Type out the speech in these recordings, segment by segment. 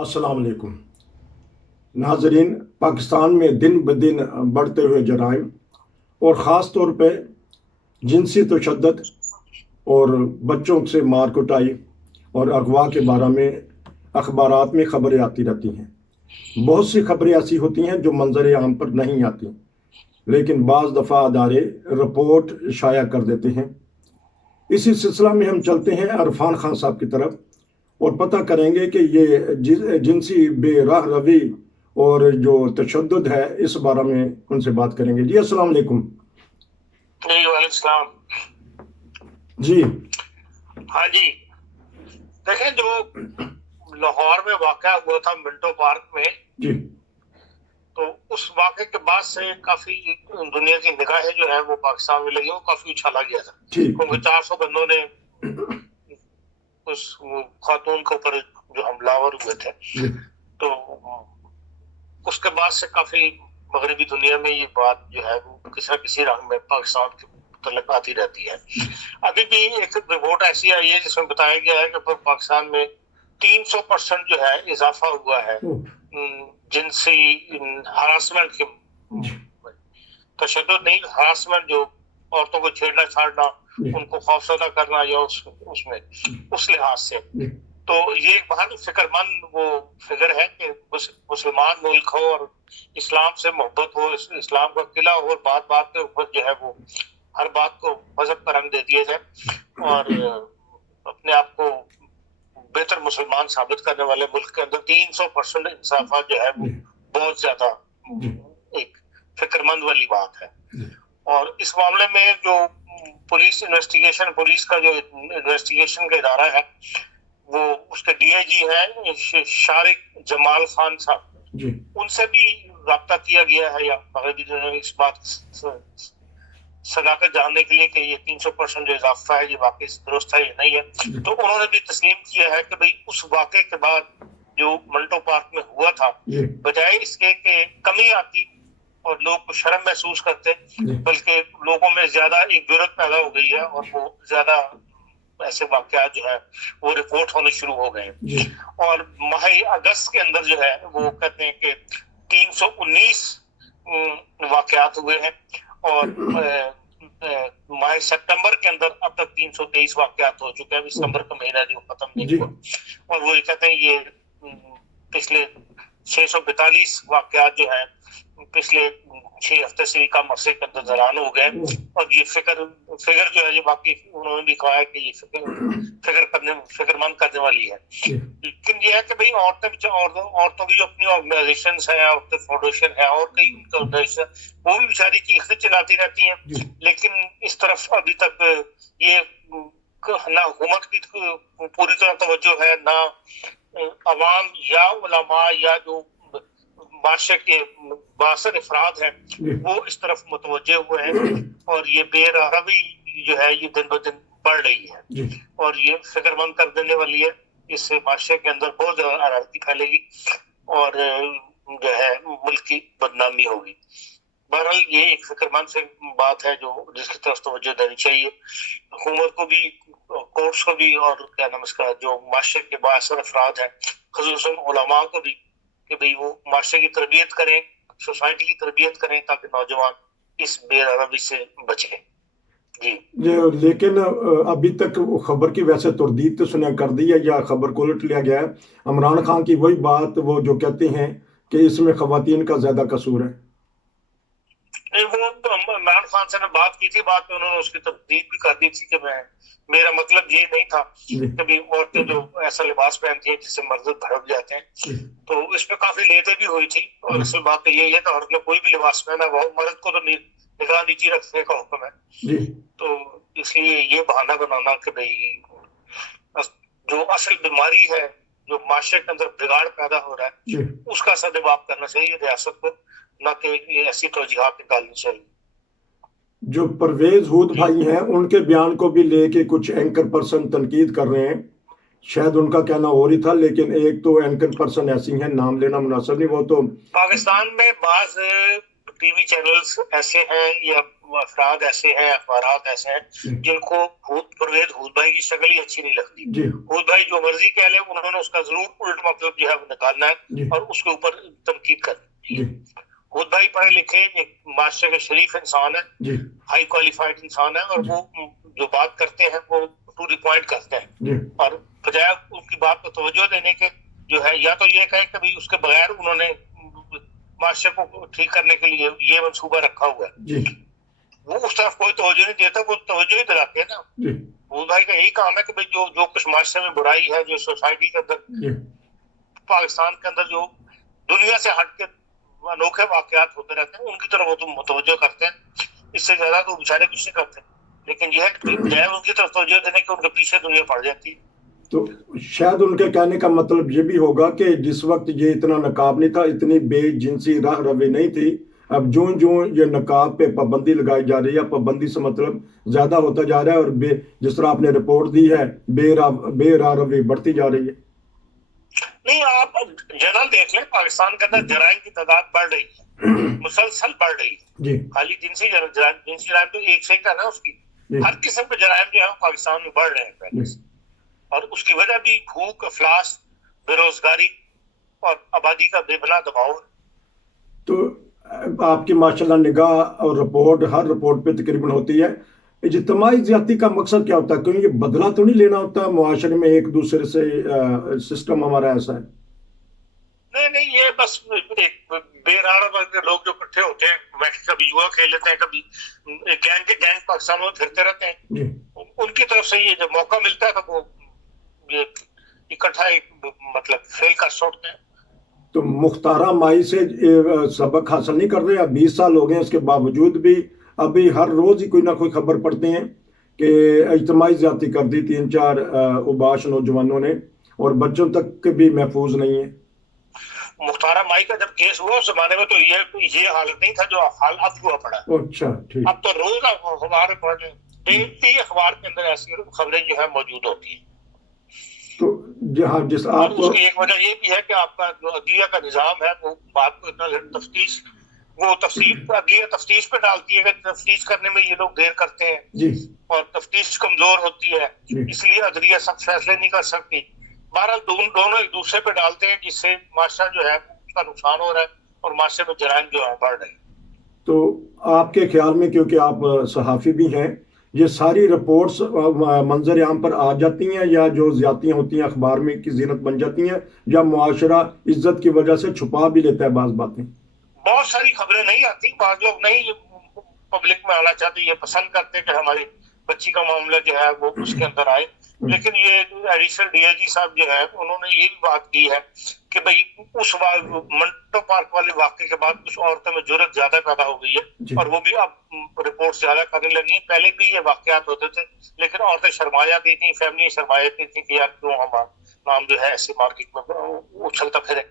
अस्सलाम वालेकुम नाजरीन। पाकिस्तान में दिन ब दिन बढ़ते हुए जराइम और ख़ास तौर पे जिनसी तशद्दुद और बच्चों से मार कुटाई और अगवा के बारे में अखबारात में खबरें आती रहती हैं। बहुत सी खबरें ऐसी होती हैं जो मंजर आम पर नहीं आती, लेकिन बाज़ दफ़ा अदारे रिपोर्ट शाया कर देते हैं। इसी सिलसिला में हम चलते हैं अरफान खान साहब की तरफ और पता करेंगे कि ये जिनसी बेराह रवी और जो तशद्दुद है इस बारे में उनसे बात करेंगे। जी अस्सलाम वालेकुम। जी वालेकुम सलाम। जी हाँ जी, देखें जो लाहौर में वाक़या हुआ था मिंटो पार्क में, जी तो उस वाक़े के बाद से काफी दुनिया की निगाहें जो है वो पाकिस्तान में लगी, वो काफी उछाला गया था ठीक क्योंकि 400 बंदों ने उस खातून के ऊपर जो हमलावर हुए थे, तो उसके बाद से काफी मगरबी दुनिया में ये बात जो है वो किसी न किसी रंग में पाकिस्तान के मुतल्लिक़ आती रहती है। अभी भी एक रिपोर्ट ऐसी आई है जिसमें बताया गया है कि पाकिस्तान में 300% जो है इजाफा हुआ है जिनसी हरासमेंट के, तशद्दुद नहीं, हरासमेंट, जो औरतों को छेड़ना छाड़ना, उनको खौफजदा करना या उसमें उस लिहाज से। तो ये एक बहुत फिक्रमंद वो फिगर है कि मुसलमान मुल्क हो और इस्लाम से मोहब्बत हो, इस्लाम का किला हो और बात बात के ऊपर जो है वो हर बात को मजहब का रंग दे दिया जाए और अपने आप को बेहतर मुसलमान साबित करने वाले मुल्क के अंदर 300% इंसाफा जो है वो बहुत ज्यादा एक फिक्रमंद वाली बात है। और इस मामले में जो पुलिस का जो इन्वेस्टिगेशन का इदारा है वो उसके डीआईजी हैं शारिक जमाल खान साहब, उनसे भी राब्ता किया गया है या मगरबी इस बात सदाकत जानने के लिए कि ये 300% जो इजाफा है ये वाकई दुरुस्त है या नहीं है। तो उन्होंने भी तस्लीम किया है कि भाई उस वाक़े के बाद जो मिंटो पार्क में हुआ था, बजाय इसके कि कमी आती और लोग को शर्म महसूस करते, बल्कि लोगों में ज्यादा एक जुर्रत पैदा हो गई है और वो ज्यादा ऐसे वाक़यात जो है वो रिपोर्ट होने शुरू हो गए। और माह अगस्त के अंदर जो है वो कहते हैं कि 319 वाक़यात हुए हैं और माह सितंबर के अंदर अब तक 323 वाक़यात हो चुके हैं। सितंबर का महीना जो खत्म नहीं हुआ, और वो ये कहते हैं ये पिछले 642 वाक़यात जो है पिछले 6 हफ्ते से कम अरसे के अंदर दौरान हो गए। और ये फिगर जो है ये बाकी उन्होंने भी कहा है कि ये फिक्रमंद करने वाली है। लेकिन ये है कि भाई औरतों की जो अपनी ऑर्गेनाइजेशन है, औरतें फाउंडेशन है और कई ऑर्गेनाइजेशन, वो भी बेचारी चीखते चिल्लाती रहती हैं, लेकिन इस तरफ अभी तक ये ना हुकूमत की पूरी तरह तवज्जो है, ना अवाम या उलमा या जो माशरे के बासर अफराद हैं वो इस तरफ मुतवज्जे हुए हैं। और ये बेरहमी जो है ये दिन ब दिन बढ़ रही है और ये फिक्रमंद कर देने वाली है। इससे माशरे के अंदर बहुत ज्यादा अराजगी फैलेगी और जो है मुल्क की बदनामी होगी। बहरहाल ये एक फिक्रमंद से बात है जो जिसकी तरफ तवज्जो देनी चाहिए हुकूमत को भी, कोर्ट्स को भी, और क्या नाम इसका जो माशरे के बासर अफराद हैं खुसूसन उलमा को भी, कि भाई वो माशरे की तरबियत करें, सोसाइटी की तरबियत करें ताकि नौजवान इस बेरहमी से बचें। जी लेकिन अभी तक खबर की वैसे तरदीद तो सुना कर दी है या खबर को उलट लिया गया है। इमरान खान की वही बात वो जो कहते हैं कि इसमें खवातीन का ज्यादा कसूर है। नहीं, वो तो इमरान खान से ने बात की थी, बात में उन्होंने उसकी तस्दीक भी कर दी थी कि मेरा मतलब ये नहीं था कभी औरतें जो ऐसा लिबास पहनती है जिससे मर्द भड़क जाते हैं, तो इसमें काफी लेते भी हुई थी। और असल बात तो यही है कि औरत ने कोई भी लिबास पहना वो मर्द को तो निगाह नीचे रखने का हुक्म है। तो इसलिए ये बहाना बनाना कि भाई जो असल बीमारी है, जो माशरे के अंदर बिगाड़ पैदा हो रहा है, उसका सदबाब करना चाहिए रियासत को, न कि ऐसी तौजीहात निकालनी चाहिए। जो परवेज हुद भाई हैं उनके बयान को भी लेके कुछ एंकर पर्सन तनकीद कर रहे हैं। शायद उनका कहना और ही था, लेकिन एक तो एंकर पर्सन ऐसी हैं, नाम लेना मुनासिब नहीं, वो तो पाकिस्तान में बाज टीवी चैनल्स ऐसे हैं या افراد ایسے ہیں, اخبارات ایسے ہیں جن کو پرویز حوت بھائی کی شکل ہی اچھی نہیں لگتی. حوت بھائی جو مرضی کہہ لے, انہوں نے اس کا ضرور الٹ مطلب جو ہے وہ نکالنا ہے اور اس کے اوپر تنقید کرنی ہے. حوت بھائی پڑھے لکھے ایک معاشرے کے شریف انسان ہے, ہائی کوالیفائڈ انسان ہے, اور وہ جو بات کرتے ہیں وہ ٹو دی پوائنٹ کرتے ہیں, اور بجائے ان کی بات کو توجہ دینے کے جو ہے یا تو یہ کہے کہ بھائی اس کے بغیر انہوں نے معاشرے کو ٹھیک کرنے کے لیے یہ منصوبہ رکھا ہوا ہے, وہ اس طرف کوئی توجہ نہیں دیتا, وہ توجہ ہی دلاتے ہیں نا. حوت بھائی کا یہی کام ہے کہ جو کچھ معاشرے میں برائی ہے, جو سوسائٹی کے اندر پاکستان کے اندر جو دنیا سے ہٹ کے انوکھے واقعات ہوتے رہتے ہیں, ان کی طرف وہ تو متوجہ کرتے ہیں. اس سے زیادہ تو بیچارے کچھ نہیں کرتے, لیکن یہ ہے کہ بجائے ان کی طرف توجہ دینے کے ان کے پیچھے دنیا پڑ جاتی ہے. تو شاید ان کے کہنے کا مطلب یہ بھی ہوگا کہ جس وقت یہ اتنا نقاب نہیں تھا, اتنی بے جنسی راہ روی نہیں تھی, اب جو یہ نقاب پہ پابندی لگائی جا رہی ہے, پابندی سے مطلب زیادہ ہوتا جا رہا ہے, اور جس طرح آپ نے رپورٹ دی ہے بے راہ روی بڑھتی جا رہی ہے. نہیں, آپ جنرل دیکھ لیں, پاکستان کے اندر جرائم کی تعداد بڑھ رہی ہے, مسلسل بڑھ رہی ہے. خالی جنسی جرائم تو ایک سے ہے نا, اس کی ہر قسم کے جرائم جو ہے پاکستان میں بڑھ رہے ہیں پہلے سے, اور اس کی وجہ بھی بھوک, افلاس, بے روزگاری اور آبادی کا بے بنا دباؤ. تو آپ کی ماشاءاللہ نگاہ اور رپورٹ, ہر رپورٹ پہ تقریباً ہوتی ہے, اجتماعی زیادتی کا مقصد کیا ہوتا ہے؟ کیونکہ یہ بدلہ تو نہیں لینا ہوتا معاشرے میں ایک دوسرے سے, سسٹم ہمارا ایسا ہے. نہیں, یہ بس ایک بے راہ کے لوگ جو اکٹھے ہوتے ہیں, کبھی یوا کھیل لیتے ہیں, کبھی گینگ پاکستان میں پھرتے رہتے ہیں, ان کی طرف سے یہ جب موقع ملتا ہے تو وہ یہ اکٹھا ایک مطلب فیل کر چھوڑتے ہیں. تو مختارہ مائی سے سبق حاصل نہیں کر رہے؟ اب 20 سال ہو گئے, اس کے باوجود بھی ابھی ہر روز ہی کوئی نہ کوئی خبر پڑھتے ہیں کہ اجتماعی زیادتی کر دی 3-4 اوباش نوجوانوں نے, اور بچوں تک بھی محفوظ نہیں ہے. مختارہ مائی کا جب کیس ہوا اس زمانے میں تو یہ حالت نہیں تھا جو حال اب ہوا پڑا. اچھا, ٹھیک. اب تو روز اخبار پڑھ رہے ہیں, ڈیلی اخبار کے اندر ایسی خبریں جو ہے موجود ہوتی ہیں. تو جہاں جس آپ اس کی ایک وجہ یہ بھی ہے کہ آپ کا جو عدلیہ کا نظام ہے وہ بات کو اتنا عدلیہ تفتیش پہ ڈالتی ہے کہ تفتیش کرنے میں یہ لوگ دیر کرتے ہیں, اور تفتیش کمزور ہوتی ہے, اس لیے عدلیہ سخت فیصلے نہیں کر سکتی. بہرحال دونوں ایک دوسرے پہ ڈالتے ہیں, جس سے معاشرہ جو ہے اس کا نقصان ہو رہا ہے اور معاشرے میں جرائم جو ہے بڑھ رہے ہیں. تو آپ کے خیال میں, کیونکہ آپ صحافی بھی ہیں, یہ ساری رپورٹس منظر عام پر آ جاتی ہیں, یا جو زیادتیاں ہوتی ہیں اخبار میں کی زینت بن جاتی ہیں, یا معاشرہ عزت کی وجہ سے چھپا بھی لیتا ہے بعض باتیں؟ بہت ساری خبریں نہیں آتی, بعض لوگ نہیں پبلک میں آنا چاہتے, یہ پسند کرتے کہ ہماری بچی کا معاملہ جو ہے وہ اس کے اندر آئے. لیکن یہ ایڈیشنل ڈی آئی جی صاحب جو ہے انہوں نے یہ بھی بات کی ہے کہ بھئی اس منٹو پارک والے واقعے کے بعد کچھ عورتوں میں جرأت زیادہ پیدا ہو گئی ہے, اور وہ بھی اب رپورٹ زیادہ کرنے لگی ہیں. پہلے بھی یہ واقعات ہوتے تھے, لیکن عورتیں شرما جاتی تھیں, فیملی شرما جاتی تھیں کہ یار کیوں ہمارا نام جو ہے ایسے مارکیٹ میں اچھلتا پھرے,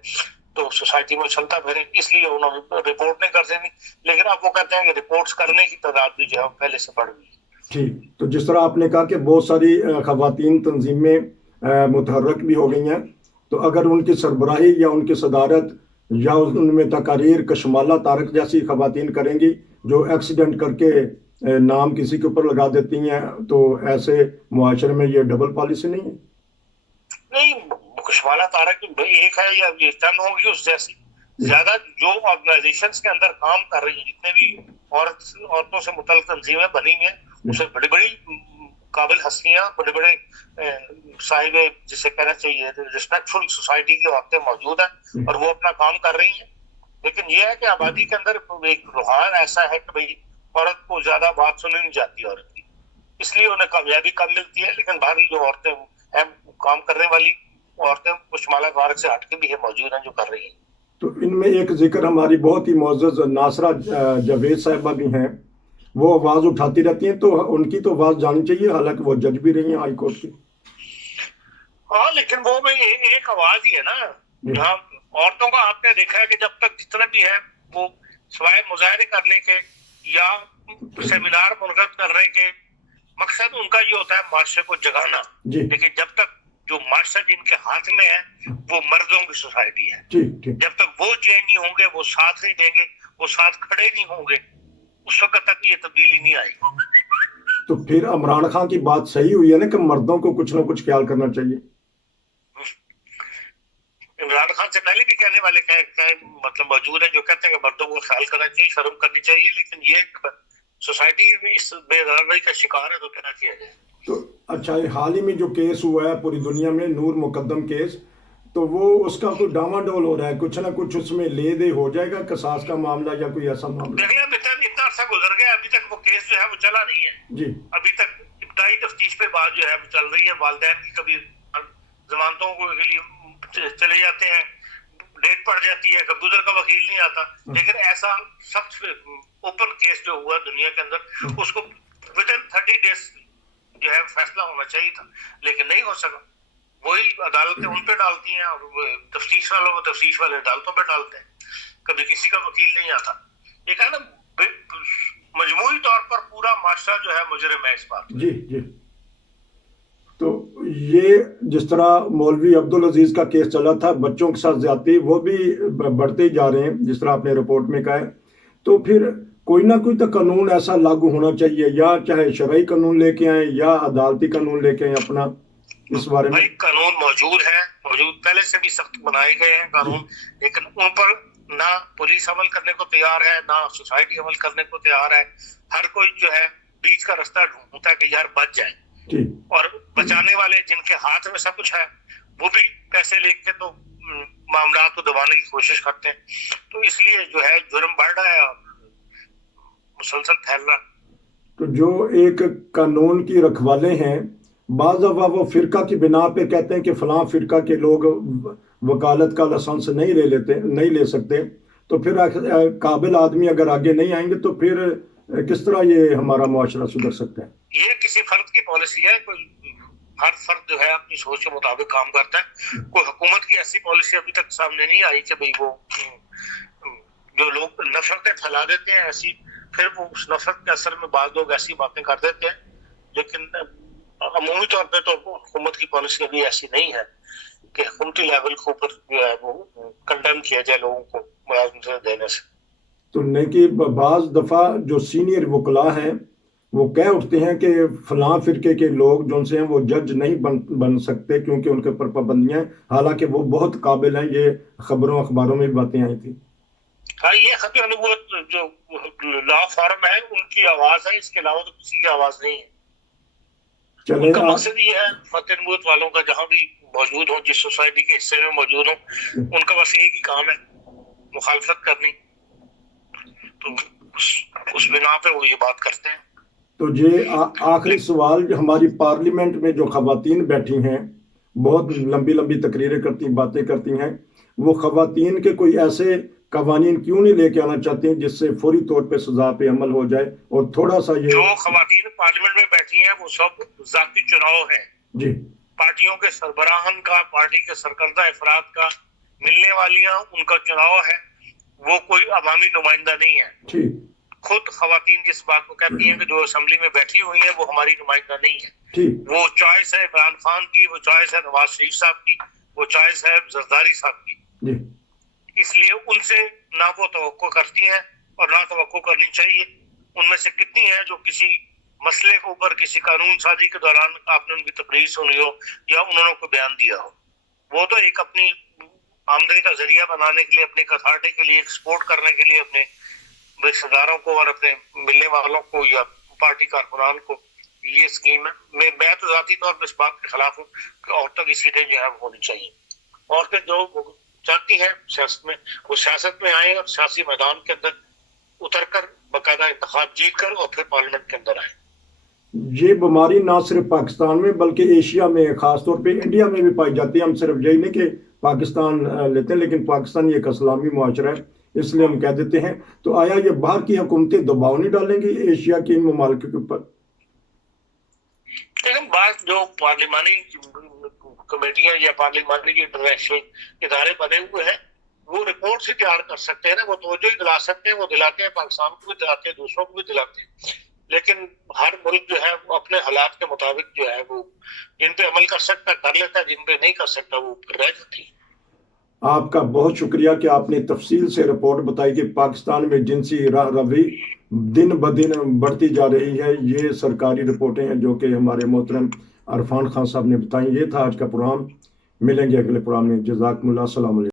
تو سوسائٹی میں اچھلتا پھرے, اس لیے انہوں نے رپورٹ نہیں کرتے نہیں. لیکن اب وہ کہتے ہیں کہ رپورٹس کرنے کی تعداد بھی جو ہے پہلے سے بڑھ گئی. ٹھیک. تو جس طرح آپ نے کہا کہ بہت ساری خواتین تنظیمیں متحرک بھی ہو گئی ہیں, تو اگر ان کی سربراہی یا ان کی صدارت یا ان میں تقاریر کشمالہ طارق جیسی خواتین کریں گی جو ایکسیڈنٹ کر کے نام کسی کے اوپر لگا دیتی ہیں, تو ایسے معاشرے میں یہ ڈبل پالیسی نہیں ہے؟ نہیں, کشمالہ طارق ایک ہے یا یہ چند ہوگی اس جیسی. زیادہ جو آرگنائزیشنز کے اندر کام کر رہی ہیں, جتنے بھی عورتوں سے متعلق تنظیمیں بنی ہیں, اس میں بڑی بڑی قابل ہستیاں, بڑے بڑے صاحب جسے کہنا چاہیے ریسپیکٹفل سوسائٹی کی عورتیں موجود ہیں, اور وہ اپنا کام کر رہی ہیں. لیکن یہ ہے کہ آبادی کے اندر ایک رجحان ایسا ہے کہ بھئی عورت کو زیادہ بات سنی نہیں جاتی عورت کی, اس لیے انہیں کامیابی کم ملتی ہے. لیکن باہر جو عورتیں ہیں, کام کرنے والی عورتیں کشمالہ طارق سے ہٹ کے بھی موجود ہیں جو کر رہی ہیں. تو ان میں ایک ذکر ہماری بہت ہی معزز ناصرہ جاوید صاحبہ بھی ہیں, وہ آواز اٹھاتی رہتی ہیں, تو ان کی تو آواز جانی چاہیے, حالانکہ وہ جج بھی رہی ہیں ہائی کورٹ کی. ہاں, لیکن وہ میں ایک آواز ہی ہے نا. جہاں عورتوں کا آپ نے دیکھا ہے کہ جب تک جتنا بھی ہے وہ سوائے مظاہرے کرنے کے یا سیمینار منعقد کرنے کے مقصد ان کا یہ ہوتا ہے معاشرے کو جگانا. لیکن جب تک جو معاشرہ جن کے ہاتھ میں ہے وہ مردوں کی سوسائٹی ہے, جب تک وہ چینج نہیں ہوں گے, وہ ساتھ نہیں دیں گے, وہ ساتھ کھڑے نہیں ہوں گے, उस वक्त तक ये तब्दीली नहीं आई। तो फिर इमरान खान की बात सही हुई है ना कि मर्दों को कुछ ना कुछ ख्याल करना चाहिए। इमरान खान से पहले भी कहने वाले मतलब मौजूद है जो कहते हैं कि मर्दों को ख्याल करना चाहिए, शर्म करनी चाहिए, लेकिन ये सोसाइटी भी इस बेदरकारी का शिकार है, तो क्या किया जाए। तो अच्छा, ये हाल ही में जो केस हुआ है पूरी दुनिया में, नूर मुकद्दम केस, तो वो उसका कोई डामाडोल हो रहा है, कुछ ना कुछ उसमें ले दे हो जाएगा, कसास का मामला या कोई ऐसा मामला। देखिए अभी तक इतना अर्सा गुजर गया, अभी तक वो केस जो है वो चला नहीं है जी। अभी तक इब्तदाई तफ्तीश पे बात जो है वो चल रही है। वालिदैन की कभी जमानतों को के लिए चले जाते हैं, डेट पड़ जाती है, कभी उधर का वकील नहीं आता, लेकिन ऐसा सख्त ओपन केस जो हुआ दुनिया के अंदर, उसको विदिन 30 डेज जो है फैसला होना चाहिए था, लेकिन नहीं हो सका। वही अदालतें उन पे डालती हैं और तफ्तीश वालों को तफ्तीश वाले अदालतों पे डालते हैं, कभी किसी का वकील नहीं आता। ये कहा ना मजमूई तौर पर पूरा माशरा जो है मुजरिम है इस बात। जी जी। तो ये जिस तरह मौलवी अब्दुल अजीज का केस चला था, बच्चों के साथ ज्यादती, वो भी बढ़ते ही जा रहे हैं जिस तरह आपने रिपोर्ट में कहा है। तो फिर कोई ना कोई तो कानून ऐसा लागू होना चाहिए, या चाहे शरई कानून लेके आए या अदालती कानून लेके आए अपना, इस बारे में। भाई कानून मौजूद है, पहले से भी सख्त बनाए गए हैं कानून, लेकिन उन पर ना पुलिस अमल करने को तैयार है, ना सोसाइटी अमल करने को तैयार है। हर कोई जो है बीच का रास्ता ढूंढता है कि यार बच जाए, और बचाने वाले जिनके हाथ में सब कुछ है वो भी पैसे लेके तो मामला को दबाने की कोशिश करते हैं। तो इसलिए जो है जुर्म बढ़ रहा है और मुसलसल फैल रहा है। तो जो एक कानून की रखवाले हैं, बाज़ दफ़ा वो फिरका की बिना पे कहते हैं कि फलां फिरका के लोग वकालत का लाइसेंस नहीं ले सकते, तो फिर काबिल आदमी अगर आगे नहीं आएंगे तो फिर किस तरह ये हमारा मुआशरा सुधर सकता है। ये किसी फर्द की पॉलिसी है, हर फर्द जो है अपनी सोच के मुताबिक काम करता है। कोई हुकूमत की ऐसी पॉलिसी अभी तक सामने नहीं आई कि भाई वो जो लोग नफरतें फैला देते हैं ऐसी, फिर वो उस नफरत के असर में बाद लोग ऐसी बातें कर देते हैं, लेकिन अमूमी तौर पे तो हुकूमत की पॉलिसी अभी ऐसी नहीं है कि हुकूमती लेवल के ऊपर जो है वो कंडेम किया जाए लोगों को मुलाजमत देने से। तो नहीं कि बाज़ दफ़ा जो सीनियर वकला हैं वो कह उठते हैं कि फलां फिरके के लोग जो से हैं वो जज नहीं बन सकते क्योंकि उनके ऊपर पाबंदियां हैं, हालांकि वो बहुत काबिल हैं। ये खबरों अखबारों में भी बातें आई थी। हाँ, ये खबर वो जो लॉ फॉर्म है उनकी आवाज है, इसके अलावा तो किसी की आवाज नहीं है। उनका मकसद ये है फतेह नबूवत वालों का जहाँ भी मौजूद हो, जिस सोसाइटी के हिस्से में मौजूद हो, उनका बस एक ही काम है मुखालफत करनी, तो उस बिना पे वो ये बात करते हैं। तो ये आखिरी सवाल, हमारी पार्लियामेंट में जो खवातीन बैठी हैं, बहुत लंबी लंबी तकरीरें करती, बातें करती हैं, वो खवातीन के कोई ऐसे कवानीन क्यों नहीं लेके आना चाहते हैं जिससे फौरी तौर पे सजा पे अमल हो जाए? और थोड़ा सा ये जो खवातीन पार्लियामेंट में बैठी हैं वो सब जाती चुनाव है जी, पार्टियों के सरबराहन का, पार्टी के सरकर्दा अफराद का मिलने वालियां उनका चुनाव है, वो कोई अवामी नुमाइंदा नहीं है। ठीक, खुद खवातीन जिस बात को कहती हैं कि जो असेंबली में बैठी हुई है वो हमारी नुमाइंदा नहीं है। ठीक, वो चॉइस है इमरान खान की, वो चॉइस है नवाज शरीफ साहब की, वो चॉइस है जरदारी साहब की जी। इसलिए उनसे ना वो तवक्को करती हैं और ना तवक्को करनी चाहिए। उनमें से कितनी है जो किसी मसले के ऊपर किसी कानून साजी के दौरान आपने उनकी तकरीर सुनी हो या उन्होंने कोई बयान दिया हो। वो तो एक अपनी आमदनी का जरिया बनाने के लिए, अपने अथॉरिटी के लिए, एक्सपोर्ट करने के लिए अपने रिश्तेदारों को और अपने मिलने वालों को या पार्टी कारकुनान को ये स्कीम है। मैं तो जाती तौर पर इस बात के खिलाफ हूँ कि औरतों की सीटें जो है होनी चाहिए। औरतें जो चाहती हैं सियासत में, वो सियासत में आए और सियासी मैदान के अंदर उतर कर बाकायदा इंतखाब जीत कर और फिर पार्लियामेंट के अंदर आए। ये बीमारी ना सिर्फ पाकिस्तान में बल्कि एशिया में, खासतौर पे इंडिया में भी पाई जाती है। हम सिर्फ यही नहीं कि पाकिस्तान लेते हैं, लेकिन पाकिस्तान एक इस्लामी मुआशरा है, इसलिए हम कह देते हैं। तो आया ये बाहर की हुकूमतें दबाव नहीं डालेंगी एशिया के इन ममालिक के ऊपर? लेकिन बात जो पार्लिमानी कमेटियां या पार्लिमानी इंटरनेशनल इदारे बने हुए हैं वो रिपोर्ट से तैयार कर सकते हैं ना, वो तवज्जो ही दिला सकते हैं, वो दिलाते हैं, पाकिस्तान को भी दिलाते हैं, दूसरों को भी दिलाते हैं। लेकिन हर मुल्क जो है वो अपने हालात के मुताबिक जो है वो जिन पे अमल कर सकता कर लेता है, जिन पे नहीं कर सकता वो रह जाती है। आपका बहुत शुक्रिया कि आपने तफसील से रिपोर्ट बताई कि पाकिस्तान में जिनसी रवि दिन ब दिन बढ़ती जा रही है। ये सरकारी रिपोर्टें हैं जो कि हमारे मोहतरम अरफान खान साहब ने बताई। ये था आज का प्रोग्राम, मिलेंगे अगले प्रोग्राम में। जज़ाकमुल्लाह, अस्सलाम वालेकुम।